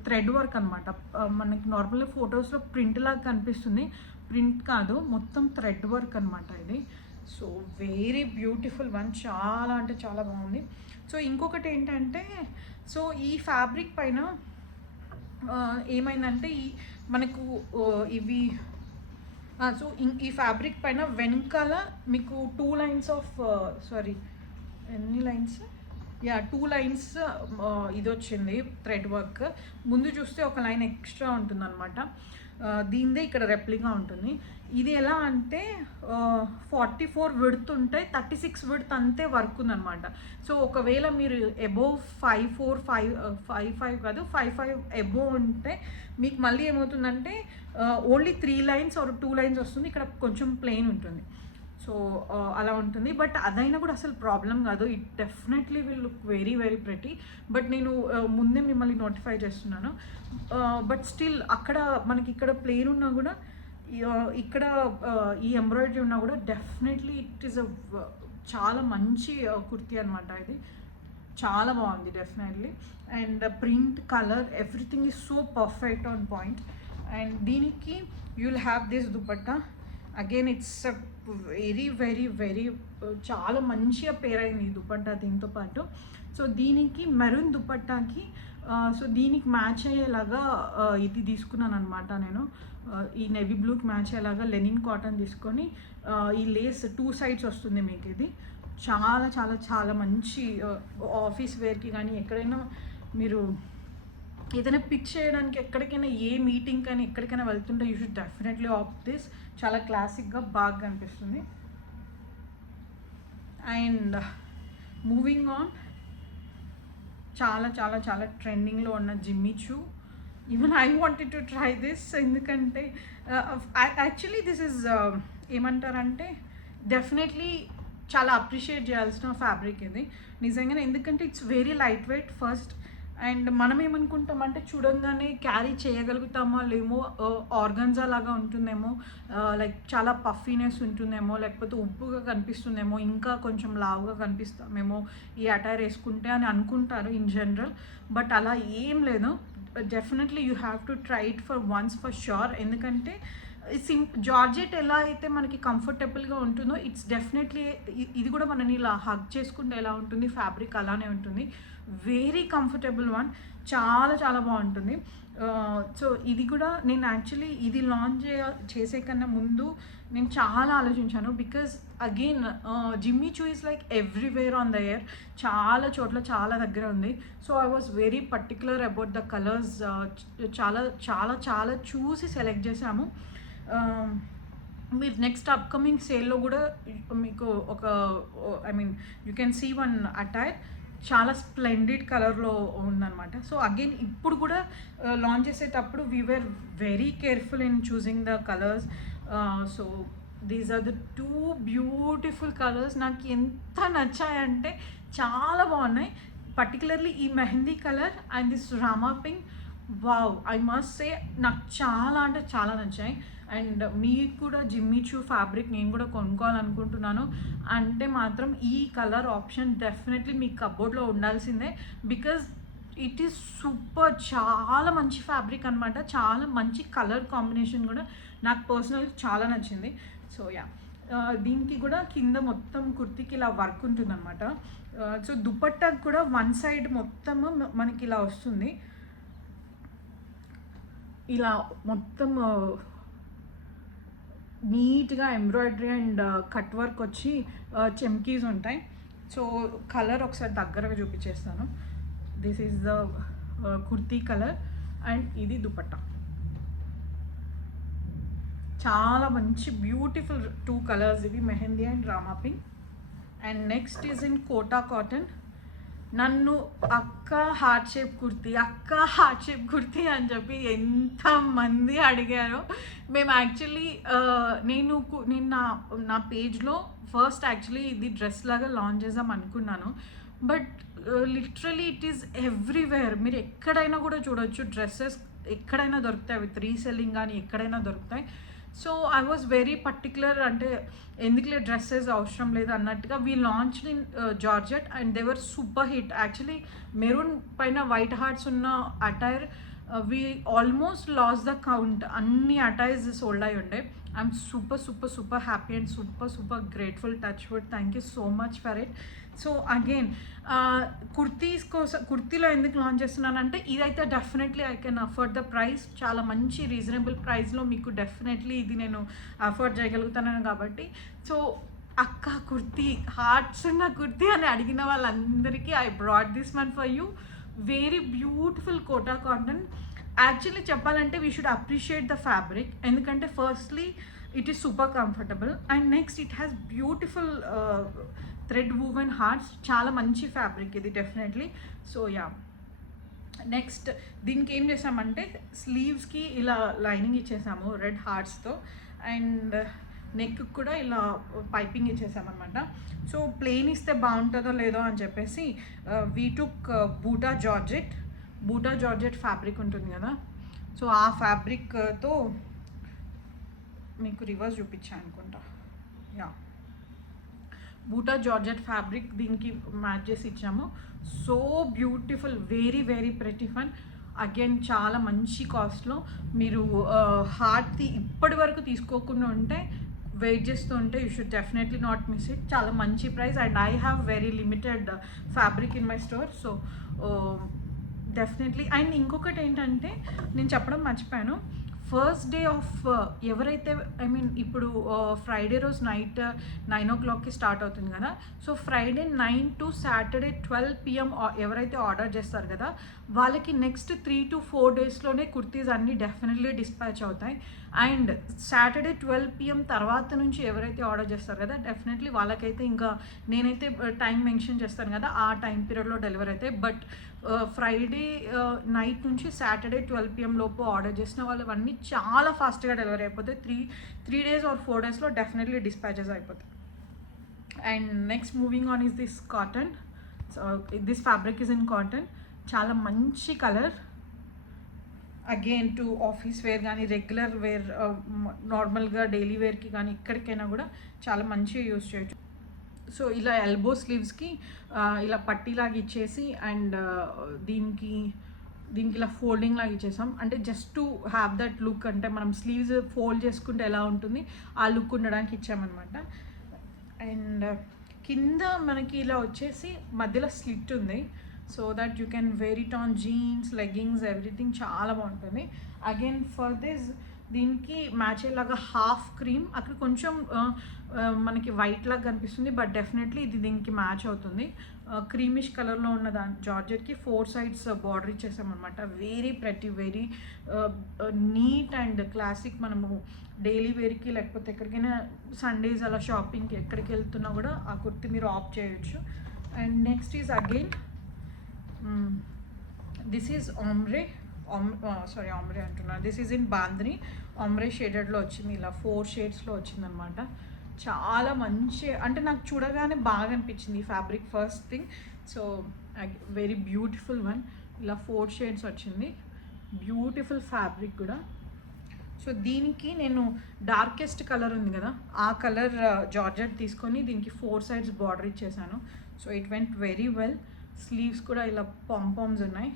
thread work అనమాట. మనకి నార్మల్గా ఫొటోస్లో ప్రింట్ లాగా కనిపిస్తుంది, ప్రింట్ కాదు, మొత్తం థ్రెడ్ వర్క్ అనమాట ఇది. సో వెరీ బ్యూటిఫుల్ వన్, చాలా అంటే చాలా బాగుంది. సో ఇంకొకటి ఏంటంటే సో ఈ ఫ్యాబ్రిక్ పైన ఏమైందంటే మనకు ఇవి సో ఈ ఫ్యాబ్రిక్ పైన వెనకాల మీకు 2 లైన్స్ ఆఫ్ ఎన్ని లైన్స్, 2 లైన్స్ ఇది వచ్చింది థ్రెడ్ వర్క్. ముందు చూస్తే ఒక లైన్ ఎక్స్ట్రా ఉంటుంది అనమాట. దీనిదే ఇక్కడ రెప్లికా ఉంటుంది. ఇది ఎలా అంటే 44 విడ్త్ ఉంటే 36 విడ్త్ అంతే వర్క్ ఉందన్నమాట. సో ఒకవేళ మీరు అబోవ్ 5'5" కాదు 5'5" అబోవ్ ఉంటే మీకు మళ్ళీ ఏమవుతుందంటే ఓన్లీ 3 లైన్స్ ఆర్ 2 లైన్స్ వస్తుంది, ఇక్కడ కొంచెం ప్లెయిన్ ఉంటుంది. సో అలా ఉంటుంది. బట్ అదైనా కూడా అసలు ప్రాబ్లం కాదు, it definitely will look very very pretty. But నేను ముందే మిమ్మల్ని నోటిఫై చేస్తున్నాను. బట్ స్టిల్ అక్కడ మనకి ఇక్కడ ప్లెయిన్ ఉన్నా కూడా ఇక్కడ ఈ ఎంబ్రాయిడరీ ఉన్నా కూడా డెఫినెట్లీ ఇట్ ఈస్ చాలా మంచి కుర్తీ అనమాట. ఇది చాలా బాగుంది definitely. And print, colour, everything is so perfect on point. And దీనికి you will have this dupatta. Again it's very very very చాలా మంచిగా పేర్ అయింది ఈ దుపట్టా దీంతో పాటు. సో దీనికి మెరూన్ దుపట్టాకి సో దీనికి మ్యాచ్ అయ్యేలాగా ఇది తీసుకున్నాను అనమాట నేను. ఈ నెవీ బ్లూకి మ్యాచ్ అయ్యేలాగా లెనిన్ కాటన్ తీసుకొని ఈ లేస్ 2 సైడ్స్ వస్తుంది మీకు. ఇది చాలా చాలా చాలా మంచి ఆఫీస్ వేర్కి కానీ ఎక్కడైనా మీరు ఏదైనా పిక్ చేయడానికి ఎక్కడికైనా ఏ మీటింగ్ కానీ ఎక్కడికైనా వెళ్తుంటే you should definitely opt this. చాలా క్లాసిక్గా బాగా అనిపిస్తుంది. అండ్ మూవింగ్ ఆన్ చాలా చాలా చాలా ట్రెండింగ్లో ఉన్న Jimmy chew. Even I wanted to try this. ఎందుకంటే యాక్చువల్లీ దిస్ ఇస్ ఏమంటారంటే డెఫినెట్లీ చాలా అప్రిషియేట్ చేయాల్సిన ఫ్యాబ్రిక్ ఇది నిజంగానే. ఎందుకంటే it's very light weight first. And మనం ఏమనుకుంటామంటే చూడంగానే క్యారీ చేయగలుగుతామో లేమో, ఆర్గన్జా లాగా ఉంటుందేమో, లైక్ చాలా పఫీనెస్ ఉంటుందేమో, లేకపోతే ఉబ్బుగా కనిపిస్తుందేమో, ఇంకా కొంచెం లావుగా కనిపిస్తామేమో ఈ అటైర్ వేసుకుంటే అని అనుకుంటారు ఇన్ జనరల్. బట్ అలా ఏం లేదు. Definitely you have to try it for once for sure. ఎందుకంటే జార్జెట్ ఎలా అయితే మనకి కంఫర్టబుల్గా ఉంటుందో ఇట్స్ డెఫినెట్లీ ఇది కూడా మనని ఇలా హగ్ చేసుకుంటే ఎలా ఉంటుంది ఫ్యాబ్రిక్ అలానే ఉంటుంది. Very comfortable one. చాలా చాలా బాగుంటుంది. సో ఇది కూడా నేను యాక్చువల్లీ ఇది లాంచ్ చేసే కన్నా ముందు నేను చాలా ఆలోచించాను. Because again Jimmy chew is like everywhere on the air, చాలా చోట్ల చాలా దగ్గర ఉంది. So I was very particular about the colours. చాలా చాలా చాలా చూసి సెలెక్ట్ చేసాము. మీరు నెక్స్ట్ అప్కమింగ్ సేల్లో కూడా మీకు ఒక I mean you can see one attire చాలా స్ప్లెండిడ్ కలర్లో ఉందన్నమాట. సో అగైన్ ఇప్పుడు కూడా లాంచ్ చేసేటప్పుడు we were very careful in choosing the colours. So these are the 2 beautiful colours. నాకు ఎంత నచ్చాయంటే చాలా బాగున్నాయి. పర్టికులర్లీ ఈ mehndi colour and this Rama pink, wow, I must say నాకు చాలా అంటే చాలా నచ్చాయి. అండ్ మీకు కూడా జిమ్మీ చూ ఫ్యాబ్రిక్ నేను కూడా కొనుక్కోవాలనుకుంటున్నాను అంటే మాత్రం ఈ కలర్ ఆప్షన్ డెఫినెట్లీ మీ కబోర్డ్లో ఉండాల్సిందే. బికాజ్ ఇట్ ఈస్ సూపర్, చాలా మంచి ఫ్యాబ్రిక్ అనమాట. చాలా మంచి కలర్ కాంబినేషన్ కూడా నాకు పర్సనల్గా చాలా నచ్చింది. సో యా, దీనికి కూడా కింద మొత్తం కుర్తీకి ఇలా వర్క్ ఉంటుంది అనమాట. సో దుపట్టాకు కూడా వన్ సైడ్ మొత్తము మనకి ఇలా వస్తుంది. ఇలా మొత్తం నీట్గా ఎంబ్రాయిడరీ అండ్ కట్ వర్క్ వచ్చి చెమ్కీస్ ఉంటాయి. సో కలర్ ఒకసారి దగ్గరగా చూపించేస్తాను. This is the kurti colour and ఇది దుపట్టా. చాలా మంచి బ్యూటిఫుల్ 2 కలర్స్ ఇవి, mehndi and Rama pink. And next is in Kota cotton. నన్ను అక్క హార్ట్ షేప్ కుర్తీ అని చెప్పి ఎంతమంది అడిగారో. మేము యాక్చువల్లీ నేను నా పేజ్లో ఫస్ట్ యాక్చువల్లీ ఇది డ్రెస్ లాగా లాంచ్ చేద్దాం అనుకున్నాను. But literally it is everywhere. మీరు ఎక్కడైనా కూడా చూడొచ్చు, డ్రెస్సెస్ ఎక్కడైనా దొరుకుతాయి. అవి రీసెల్లింగ్ కానీ ఎక్కడైనా దొరుకుతాయి. So I was very particular, అంటే ఎందుకులే డ్రెస్సెస్ అవసరం లేదు అన్నట్టుగా we launched in georgette and they were super hit. Actually maroon పైన వైట్ హార్ట్స్ ఉన్న attire we almost lost the count. అన్ని అటైర్స్ సోల్డ్ అయి ఉండే. I'm super happy and super grateful. Touch wood, thank you so much for it. So again కుర్తీలో ఎందుకు launch చేస్తున్నానంటే ఇదైతే definitely I can afford the price. చాలా మంచి reasonable ప్రైస్లో మీకు డెఫినెట్లీ ఇది నేను అఫోర్డ్ చేయగలుగుతాను కాబట్టి. సో అక్క కుర్తీ, హార్ట్స్ ఉన్న కుర్తీ అని అడిగిన వాళ్ళందరికీ I brought this one for you. Very beautiful Kota cotton. Actually చెప్పాలంటే we should appreciate the fabric, ఎందుకంటే firstly it is super comfortable and next it has beautiful thread woven hearts. చాలా మంచి ఫ్యాబ్రిక్ ఇది డెఫినెట్లీ. సో యా, నెక్స్ట్ దీనికి ఏం చేసామంటే స్లీవ్స్కి ఇలా lining ఇచ్చేసాము red హార్ట్స్తో and neck కూడా ఇలా పైపింగ్ ఇచ్చేసామన్నమాట. సో ప్లెయిన్ ఇస్తే బాగుంటుందో లేదో అని చెప్పేసి వీ టుక్ బూటా జార్జెట్ ఫ్యాబ్రిక్ ఉంటుంది కదా. సో ఆ ఫ్యాబ్రిక్తో మీకు రివర్స్ చూపించాను అనుకుంటా. యా, బూటా జార్జెట్ ఫ్యాబ్రిక్ దీనికి మ్యాచ్ చేసి ఇచ్చాము. So beautiful, very pretty fun. Again చాలా మంచి కాస్ట్లో మీరు హార్ట్ది ఇప్పటి వరకు తీసుకోకుండా ఉంటే, వెయిట్ చేస్తూ ఉంటే you should definitely not miss it. చాలా మంచి price and I have very limited fabric in my store. So definitely. And ఇంకొకటి ఏంటంటే నేను చెప్పడం మర్చిపోయాను, ఫస్ట్ డే ఆఫ్ ఎవరైతే ఐ మీన్ ఇప్పుడు ఫ్రైడే రోజు నైట్ 9 o'clockకి స్టార్ట్ అవుతుంది కదా. So Friday 9 to Saturday 12 PM ఎవరైతే ఆర్డర్ చేస్తారు కదా వాళ్ళకి నెక్స్ట్ 3 to 4 daysలోనే కుర్తీస్ అన్నీ డెఫినెట్లీ డిస్పాచ్ అవుతాయి. అండ్ సాటర్డే 12 PM తర్వాత నుంచి ఎవరైతే ఆర్డర్ చేస్తారు కదా డెఫినెట్లీ వాళ్ళకైతే ఇంకా నేనైతే టైం మెన్షన్ చేస్తాను కదా ఆ టైం పీరియడ్లో డెలివరీ అవుతాయి. బట్ ఫ్రైడే నైట్ నుంచి సాటర్డే 12 PM లోపు ఆర్డర్ చేసిన వాళ్ళవన్నీ చాలా ఫాస్ట్గా డెలివరీ అయిపోతాయి. 3 days or 4 daysలో డెఫినెట్లీ డిస్పాచెస్ అయిపోతాయి. And next moving on is this cotton. So this fabric is in cotton. చాలా మంచి colour. Again to office wear కానీ రెగ్యులర్ వేర్ నార్మల్గా డైలీ వేర్కి కానీ ఎక్కడికైనా కూడా చాలా మంచిగా యూజ్ చేయొచ్చు. సో ఇలా ఎల్బో స్లీవ్స్కి ఇలా పట్టీలాగా ఇచ్చేసి అండ్ దీనికి ఇలా ఫోల్డింగ్ లాగా ఇచ్చేసాం. అంటే just to have that look, అంటే మనం స్లీవ్స్ ఫోల్డ్ చేసుకుంటే ఎలా ఉంటుంది ఆ లుక్ ఉండడానికి ఇచ్చామన్నమాట. అండ్ కింద మనకి ఇలా వచ్చేసి మధ్యలో స్లిట్ ఉంది. So that you can wear it on jeans, leggings, everything చాలా బాగుంటుంది. అగైన్ ఫర్ దిస్ దీనికి మ్యాచ్ అయ్యేలాగా హాఫ్ క్రీమ్, అక్కడ కొంచెం మనకి వైట్ లాగా కనిపిస్తుంది, బట్ డెఫినెట్లీ ఇది దీనికి మ్యాచ్ అవుతుంది. క్రీమిష్ కలర్లో ఉన్న దాని జార్జెట్కి 4 sides బార్డర్ ఇచ్చేసామన్నమాట. Very pretty, very neat and classic. మనము డైలీ వేర్కి లేకపోతే ఎక్కడికైనా సండేస్ అలా షాపింగ్కి ఎక్కడికి వెళ్తున్నా కూడా ఆ కుర్తి మీరు ఆప్ చేయొచ్చు. And next is again this is ombre అంటున్నాను. This is in bandhani ombre షేడెడ్లో వచ్చింది, ఇలా 4 shadesలో వచ్చిందనమాట. చాలా మంచి, అంటే నాకు చూడగానే బాగా అనిపించింది ఈ fabric first thing. So very beautiful one, ఇలా 4 shades వచ్చింది, బ్యూటిఫుల్ ఫ్యాబ్రిక్ కూడా. సో దీనికి నేను డార్కెస్ట్ కలర్ ఉంది కదా, ఆ కలర్ జార్జెట్ తీసుకొని దీనికి 4 sides బార్డర్ ఇచ్చేసాను. So it went very well. Sleeves కూడా ఇలా పాంపామ్స్ ఉన్నాయి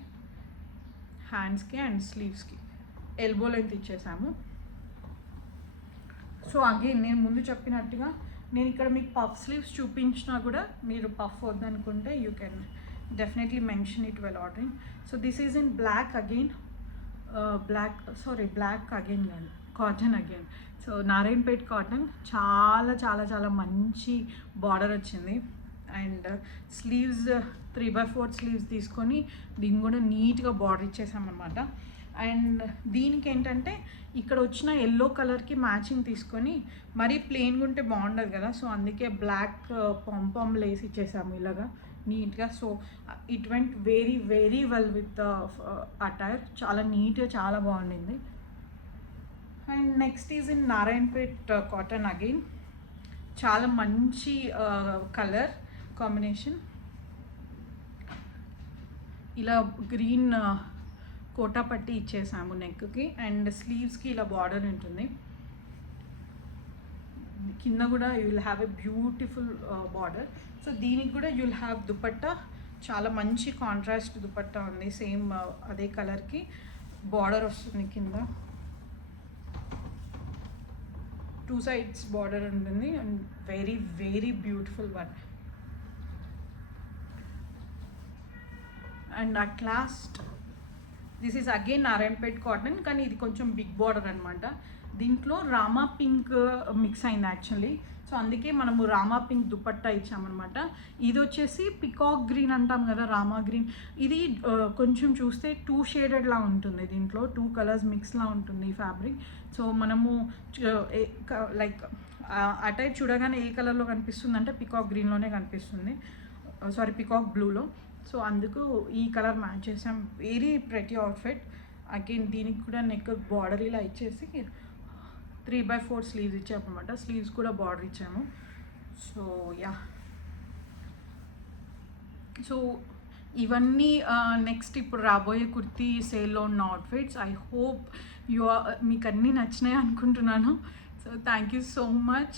హ్యాండ్స్కి అండ్ స్లీవ్స్కి, ఎల్బో లెంత్ ఇచ్చేసాము. సో అగైన్ నేను ముందు చెప్పినట్టుగా నేను ఇక్కడ మీకు పఫ్ స్లీవ్స్ చూపించినా కూడా మీరు పఫ్ వద్దనుకుంటే you can definitely mention it well ordering. So this is in black again, black again కాదు, cotton again. So Narayanpet cotton, చాలా చాలా చాలా మంచి బార్డర్ వచ్చింది. అండ్ స్లీవ్స్ 3/4 స్లీవ్స్ తీసుకొని దీన్ని కూడా నీట్గా బార్డర్ ఇచ్చేసామన్నమాట. అండ్ దీనికి ఏంటంటే ఇక్కడ వచ్చిన ఎల్లో కలర్కి మ్యాచింగ్ తీసుకొని, మరీ ప్లెయిన్గా ఉంటే బాగుండదు కదా, సో అందుకే బ్లాక్ పాంపామ్ లేస్ ఇచ్చేసాము ఇలాగా నీట్గా. So it went very very well with attire, చాలా నీట్గా చాలా బాగుండింది. And next is in Narayanpet cotton again, చాలా మంచి కలర్ కాంబినేషన్. ఇలా గ్రీన్ కోటా పట్టి ఇచ్చేసాము నెక్కి, అండ్ స్లీవ్స్కి ఇలా బార్డర్ ఉంటుంది. కింద కూడా you will have a beautiful border. So దీనికి కూడా యూ విల్ హ్యావ్ దుపట్టా, చాలా మంచి కాంట్రాస్ట్ దుపట్టా ఉంది, సేమ్ అదే కలర్కి బార్డర్ వస్తుంది కింద. 2 sides బార్డర్ ఉంటుంది and very very beautiful one. And at last this is again Narayanpet cotton, కానీ ఇది కొంచెం బిగ్ బార్డర్ అనమాట. దీంట్లో రామా పింక్ మిక్స్ అయింది యాక్చువల్లీ, సో అందుకే మనము రామా పింక్ దుపట్టా ఇచ్చామన్నమాట. ఇది వచ్చేసి పికాక్ గ్రీన్ అంటాం కదా, రామా గ్రీన్. ఇది కొంచెం చూస్తే 2 shadedలా ఉంటుంది, దీంట్లో 2 colors మిక్స్లా ఉంటుంది ఈ ఫ్యాబ్రిక్. సో మనము లైక్ అటైర్ చూడగానే ఏ కలర్లో కనిపిస్తుంది అంటే పికాక్ గ్రీన్లోనే కనిపిస్తుంది, పికాక్ బ్లూలో. సో అందుకు ఈ కలర్ మ్యాచ్ చేసాం, వెరీ ప్రెటీ అవుట్ఫిట్. అగైన్ దీనికి కూడా నెక్ బార్డర్ ఇలా ఇచ్చేసి 3/4 స్లీవ్స్ ఇచ్చామన్నమాట, స్లీవ్స్ కూడా బార్డర్ ఇచ్చాము. సో యా, సో ఇవన్నీ నెక్స్ట్ ఇప్పుడు రాబోయే కుర్తీ సేల్లో ఉన్న అవుట్ఫిట్స్. ఐ హోప్ మీకు అన్నీ నచ్చినాయి అనుకుంటున్నాను. So thank you so much,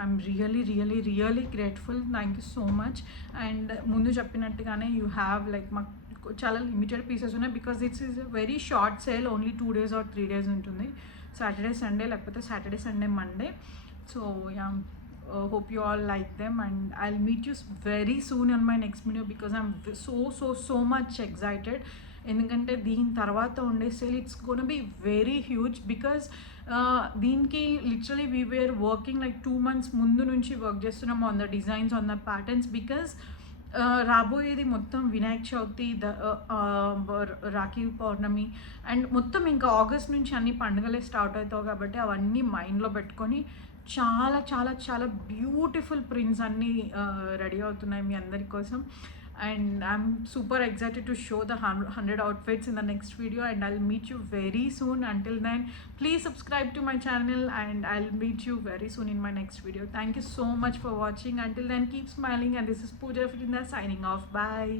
I'm really grateful. Thank you so much. And ముందు చెప్పినట్టుగానే యూ హ్యావ్ లైక్ మాకు చాలా లిమిటెడ్ పీసెస్ ఉన్నాయి, because it's is very short sale, only 2 days or 3 days ఉంటుంది, సాటర్డే సండే లేకపోతే Saturday Sunday Monday. So yeah, hope you all like them, and I'll meet you very soon on my next video, because I'm so much excited. ఎందుకంటే దీని తర్వాత ఉండే sale it's gonna be very huge, because దీనికి literally we were working like 2 months ముందు నుంచి work చేస్తున్నాం on the designs, on the patterns, because రాబోయేది మొత్తం వినాయక చవితి, రాఖీ పౌర్ణమి అండ్ మొత్తం ఇంకా ఆగస్ట్ నుంచి అన్ని పండుగలే స్టార్ట్ అవుతావు కాబట్టి అవన్నీ మైండ్లో పెట్టుకొని చాలా చాలా చాలా బ్యూటిఫుల్ ప్రింట్స్ అన్నీ రెడీ అవుతున్నాయి మీ అందరి కోసం. And I'm super excited to show the 100 outfits in the next video, and I'll meet you very soon. Until then, please subscribe to my channel, and I'll meet you very soon in my next video. Thank you so much for watching. Until then, keep smiling, and this is Pooja Fitinda signing off. Bye.